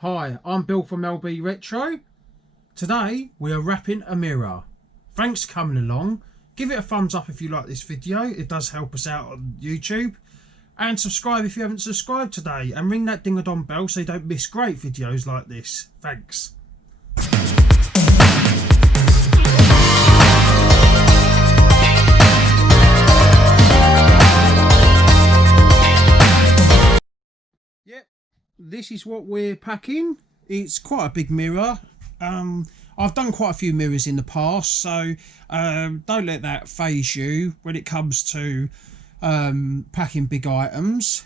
Hi, I'm Bill from LB Retro. Today we are wrapping a mirror. Thanks for coming along. Give it a thumbs up if you like this video, it does help us out on YouTube. And subscribe if you haven't subscribed today, and ring that ding-a-dong bell so you don't miss great videos like this. Thanks. Yep, this is what we're packing. It's quite a big mirror. I've done quite a few mirrors in the past, so don't let that faze you when it comes to packing big items.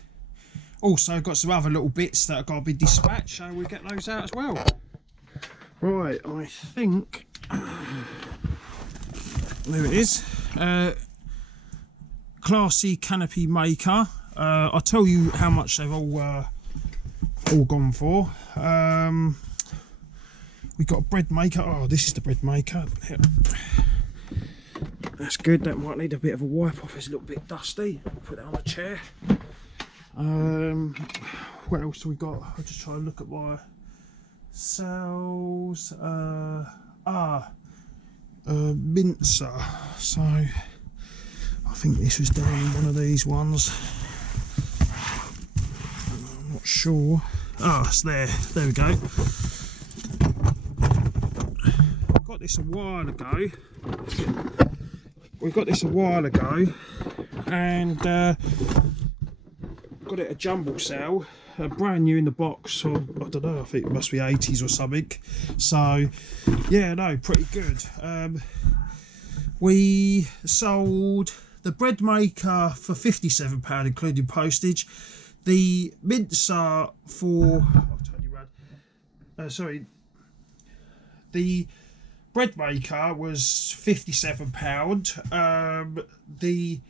Also got some other little bits that have got to be dispatched, so we'll get those out as well. Right, I think there it is. Classy canopy maker. I'll tell you how much they've all gone for. We've got a bread maker. Oh, this is the bread maker. That's good. That might need a bit of a wipe off. It's a little bit dusty. Put that on a chair. What else do we got? I'll just try to look at my sales. Mincer. So I think this was down in one of these ones. I'm not sure. Oh, it's there. There we go. Got this a while ago. We got this a while ago, and got it a jumble sale, brand new in the box. Or I don't know. I think it must be 80s or something. So yeah, no, pretty good. We sold the bread maker for £57, including postage. The mincer for the bread maker was £57. The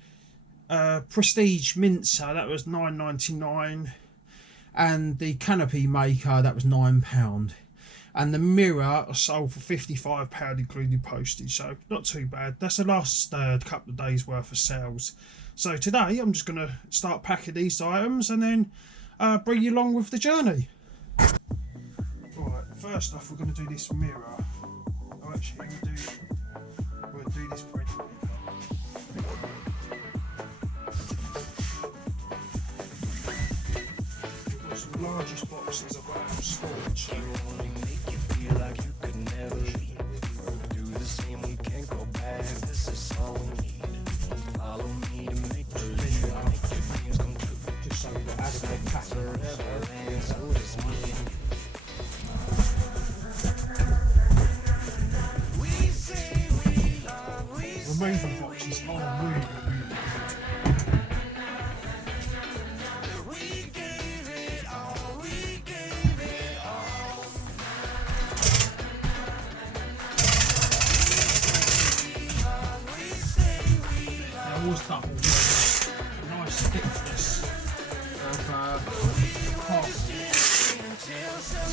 prestige mincer, that was £9.99, and the canopy maker, that was £9. And the mirror sold for £55, including postage, so not too bad. That's the last couple of days worth of sales. So today I'm just going to start packing these items and then bring you along with the journey. Right, first off we're going to do this mirror. Oh, actually we'll do this bread maker. We've got some largest boxes I've got out of storage. So removing boxes are really they're always double wood, nice thickness of cardboard. So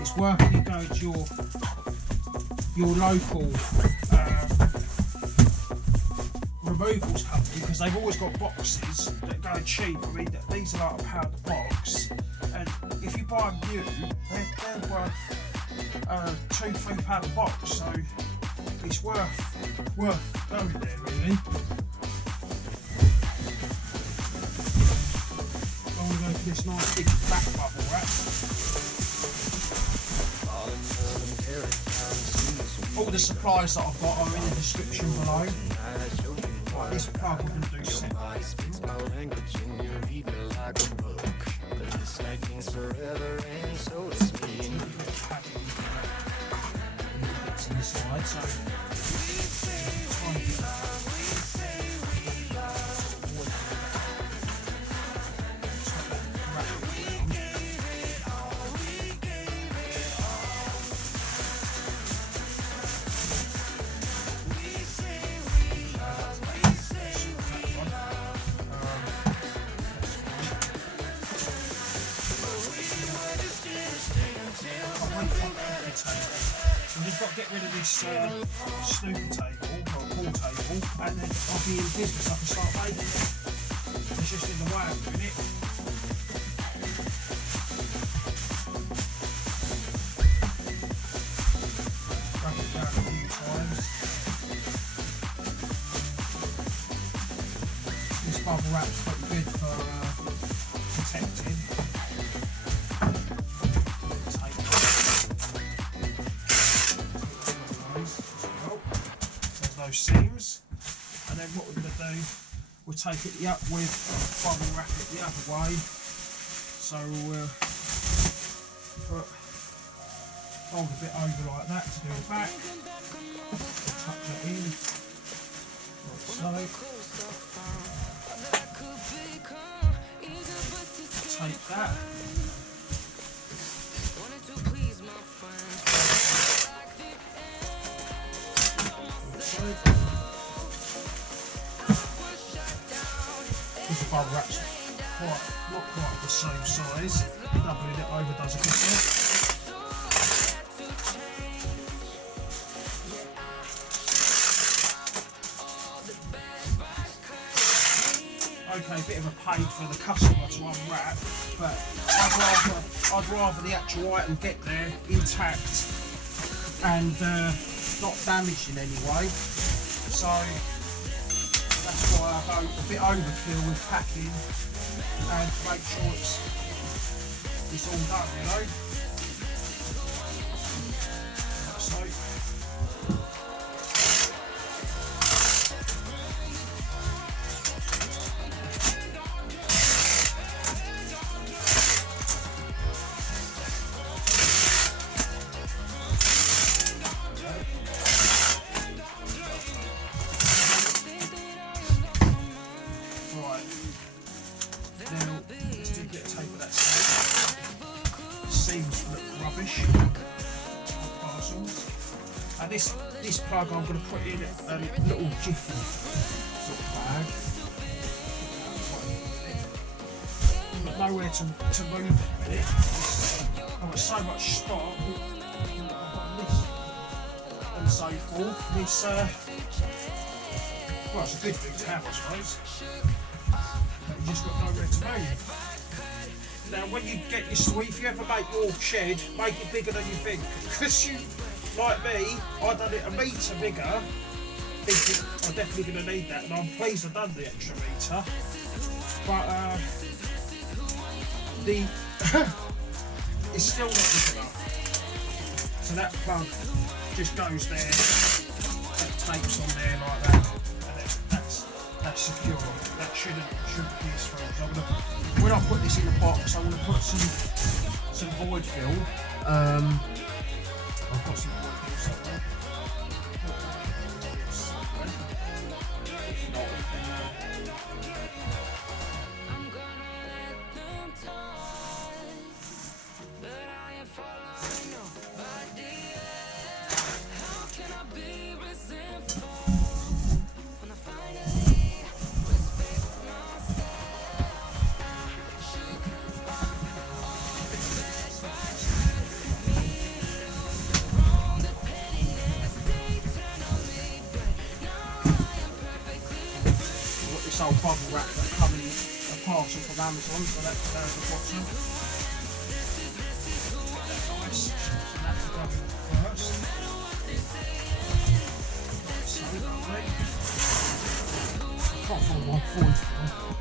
it's worth if you go to your local removals company, because they've always got boxes that go cheap. I mean, these are like £1 a box, and if you buy them new, they're worth £2-3 a box. So it's worth going there, really. I'm going to go for this nice big back bubble wrap. All the supplies that I've got are in the description below. Right, this plug we're going to do separate. Inside, so we've got to get rid of this snooker table or pool table, and then I'll be in business. I can start making it. It's just in the way of doing it. bubble wrap's pretty good for protecting. Take there's no seams. And then what we're going to do, we'll take it the up with, bubble wrap it the other way. So we'll fold a bit over like that to do the back. Tuck that in, like so. Take that. Because the bubble wrap's not quite the same size, doubling it over does a good job. Okay, a bit of a pain for the customer to unwrap, but I'd rather the actual item get there intact and not damaged in any way. So that's why I go a bit overkill with packing and make sure it's all done, you know. Like so. And this plug I'm going to put in a little jiffy sort of bag. But nowhere to move it with it. I've got so much stock. I've got this and so forth. This, well, it's a good thing to have, I suppose. But you just got nowhere to move. Now, when you get your suite, if you ever make your shed, make it bigger than you think. Because you, like me, I done it a metre bigger, thinking I'm definitely going to need that, and I'm pleased I've done the extra metre. But it's still not big enough. So that plug just goes there, that tapes on there like that, and then that's secure. That shouldn't be as strong. So when I put this in the box, I'm going to put some void fill. I've got some void fill somewhere. This old bubble wrap that come in a parcel from Amazon, so that's down the bottom. Nice. So that's the bubble first. So lovely. Can't find my point now.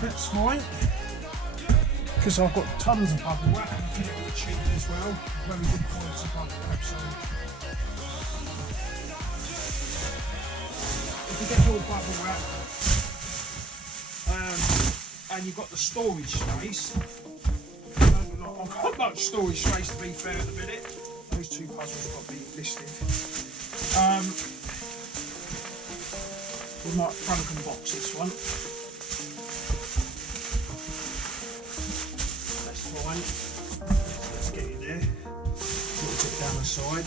That's fine. Because I've got tons of bubble wrap and I get it really cheap as well. Very good quality bubble wrap. So you get your bubble wrap and you've got the storage space. I've got much storage space to be fair at the minute. Those two puzzles have got to be listed. We might Franken box this one. That's fine. Let's get it there. A little bit down the side.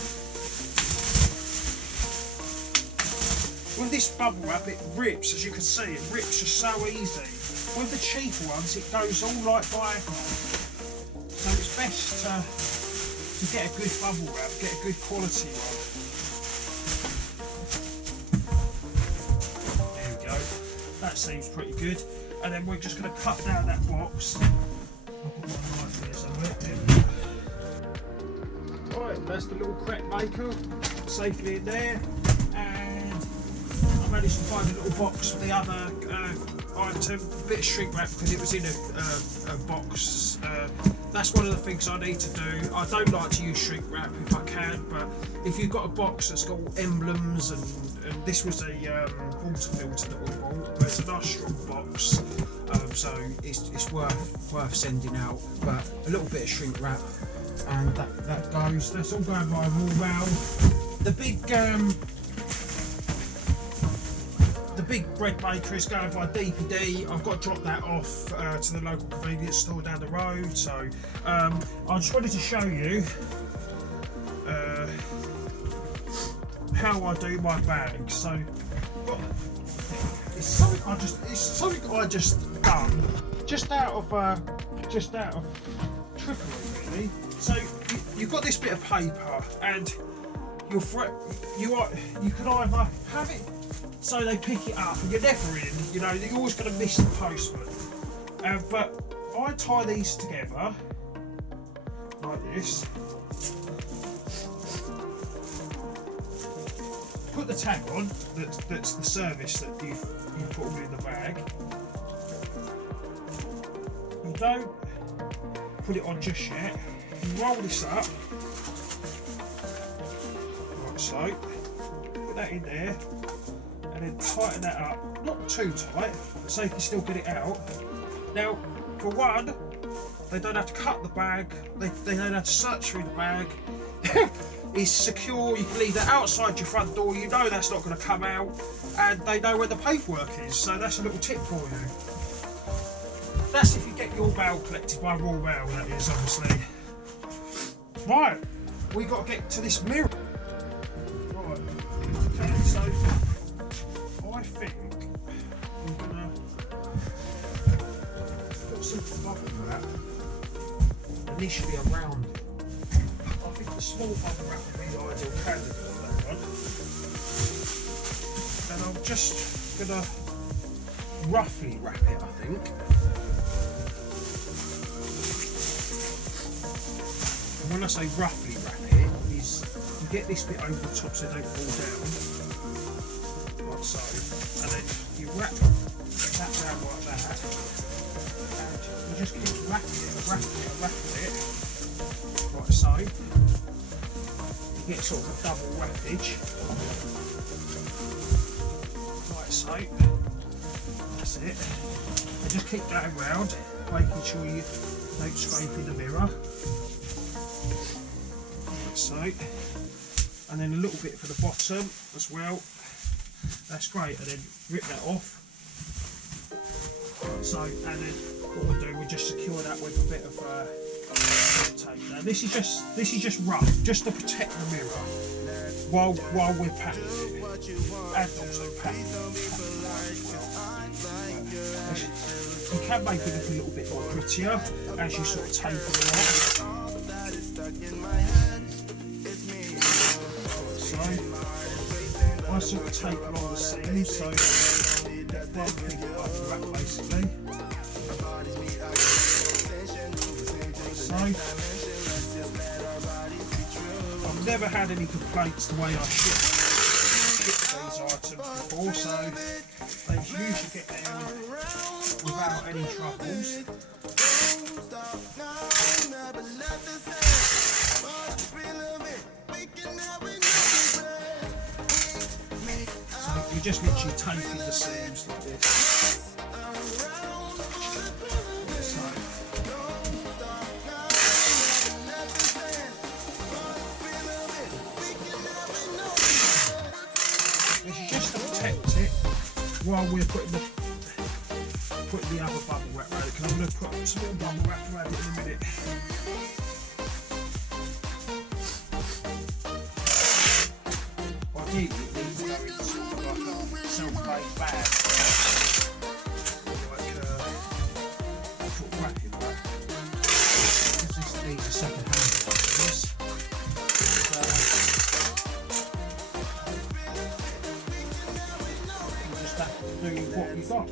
With this bubble wrap, it rips, as you can see, it rips just so easy. With the cheaper ones, it goes all like diagonal. So it's best to get a good bubble wrap, get a good quality one. There we go. That seems pretty good. And then we're just going to cut down that box. I'll put one right there somewhere. Right, that's the little crack maker. safely in there, and I managed to find a little box for the other item, a bit of shrink wrap because it was in a box. That's one of the things I need to do. I don't like to use shrink wrap if I can, but if you've got a box that's got emblems, and this was a water filter that we bought, but it's a nice strong box, so it's worth sending out. But a little bit of shrink wrap, and that goes. That's all going by raw. The big bread maker is going by DPD. I've got to drop that off to the local convenience store down the road. So I just wanted to show you how I do my bags. So it's something I just done just out of trickery, really. So you've got this bit of paper, and you could either have it so they pick it up and you're never in, you know, you're always going to miss the postman. But I tie these together like this, put the tag on, that's the service that you put all in the bag. You don't put it on just yet. You roll this up, like so, put that in there, and then tighten that up, not too tight, so you can still get it out. Now, for one, they don't have to cut the bag, they don't have to search through the bag. It's secure, you can leave that outside your front door, you know that's not going to come out, and they know where the paperwork is, so that's a little tip for you. That's if you get your mail collected by raw mail, that is, obviously. Right, we got to get to this mirror. Right, okay, so I think I'm going to put some bubble wrap initially around it. I think the small bubble wrap would be the ideal candidate on that one. And I'm just going to roughly wrap it, I think. And when I say roughly wrap it, is you get this bit over the top so they don't fall down, like so, and then you wrap that round like that, and you just keep wrapping it, like so. You get sort of a double wrappage, like so. That's it. And just keep that around, making sure you don't scrape in the mirror. So, and then a little bit for the bottom as well. That's great. And then rip that off. So, and then what we'll do, we'll just secure that with a bit of tape. Now this is just rough, just to protect the mirror while we're packing it, and also packing it. You can make it look a little bit more prettier as you sort of tape it along. I sort of tape along the seams, so one big bubble wrap basically. So I've never had any complaints the way I ship these items before, so they usually get there without any troubles. You just literally taping the seams like this. This is just to protect it while we're putting the other bubble wrap around it, because I'm going to put some more bubble wrap around it in a minute. Ideally, it needs to go into sort of like a self-made bag, like sort of wrapping wrap. This needs a second hand for this. You just have to do what you've got.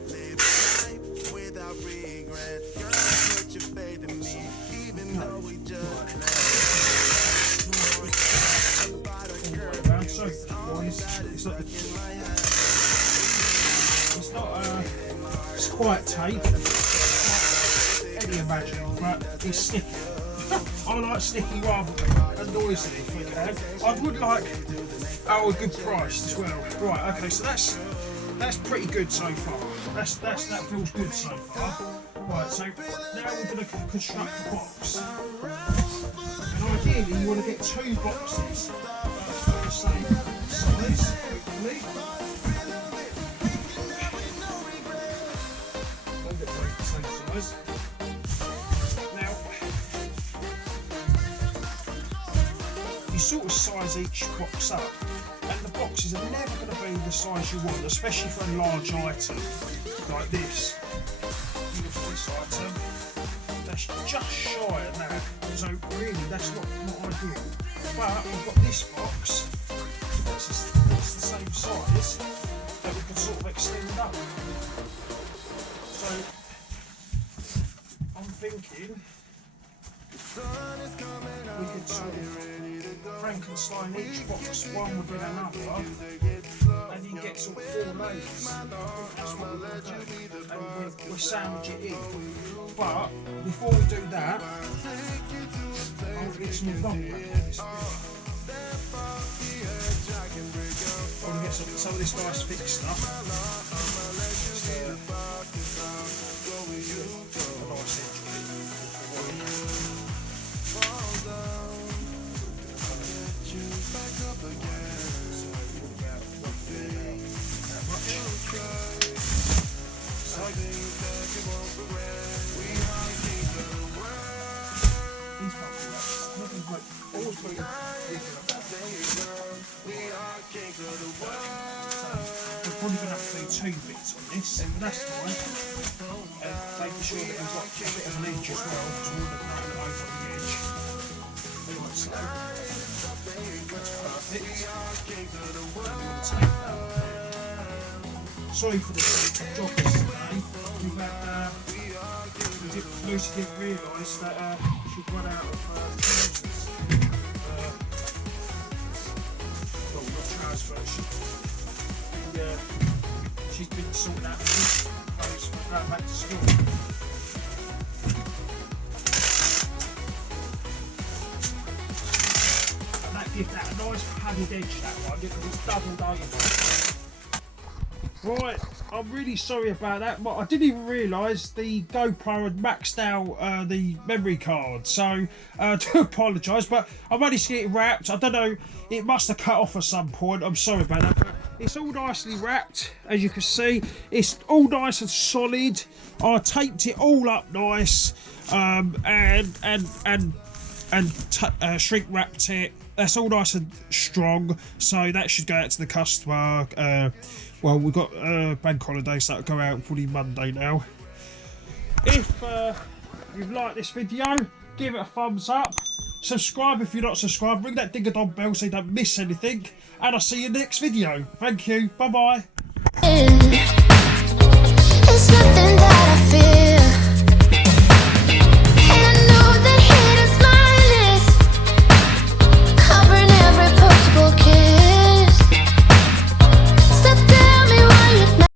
So It's not it's quite tape, any imagining, but it's sticky. I like sticky rather than noisy if we can. I would like a good price as well. Right, okay, so that's pretty good so far. That feels good so far. Right, so now we're going to construct the box. And ideally you want to get 2 boxes of the same size, quickly. Don't get both the same size. Now, you sort of size each box up, and the boxes are never going to be the size you want, especially for a large item like this. This item, that's just shy of that, so really that's not ideal. But we've got this box that's the same size that we can sort of extend up. So I'm thinking we could sort of Frankenstein each box one within another, and you get sort of 4 layers. That's what we're going to do, and we'll sandwich it in. But before we do that, I'll get some bubble wrap on this bit. I want to get some of this nice thick stuff. A nice edge of it. We're probably going to have to do 2 bits on this, and that's fine. And making sure that we've got a bit of an edge as well, because we want to cut it over the edge. Like so. That's perfect. Sorry for the joggers today. We've had Lucy didn't realise that she'd run out of trousers. Well, not trousers, but she's been sorting out the clothes for going back to school. And that gives that a nice padded edge, that one, because it's doubled over. Right, I'm really sorry about that, but I didn't even realise the GoPro had maxed out the memory card, so I do apologise, but I managed to get it wrapped. I don't know, it must have cut off at some point, I'm sorry about that, but it's all nicely wrapped, as you can see. It's all nice and solid. I taped it all up nice, and shrink wrapped it. That's all nice and strong, so that should go out to the customer. Well, we've got bank holidays that'll go out probably Monday now. If you've liked this video, give it a thumbs up. Subscribe if you're not subscribed. Ring that ding-a-dong bell so you don't miss anything. And I'll see you in the next video. Thank you. Bye-bye.